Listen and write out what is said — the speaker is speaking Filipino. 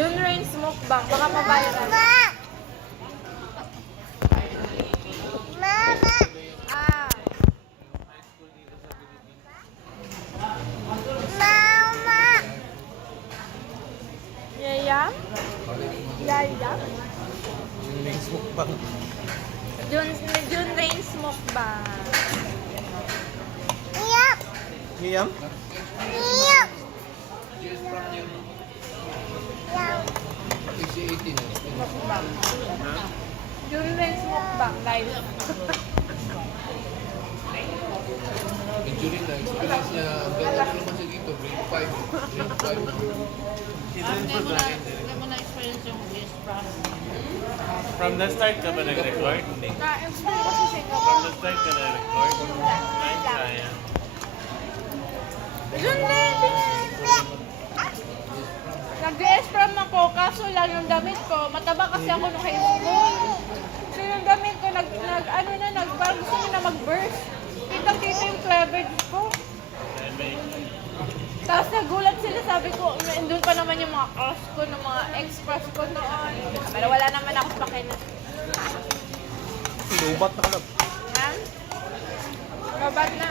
June Rains mukbang. Baka mabayaran. Mama! Ah. Mama! Yaya? Yaya? Next mukbang. June Rains mukbang. Iyap! Ngiyam? Iyap! Mukbang. June Rains mukbang. Live. Injury na, experience niya, ang ganda ko naman siya dito, grade 5. Grade 5. Hindi mo na-experience yung wish process. From the start ka ba nag-record? Hindi. Na-explain ko sa From Singapore. the start ka nag-record? Ay, sayang. June Rains! Nag-DS from ako, kaso lang yung damit ko, mataba kasi ako nung high school. So yung damit ko, parang gusto nyo na mag-burst. Kitang-kita yung cleavage ko. Tapos nagulat sila, sabi ko, doon pa naman yung mga crush ko, ng mga ex-crush ko noon. Pero wala naman ako pakinig. Lubat na kalab. Ha? Babat na.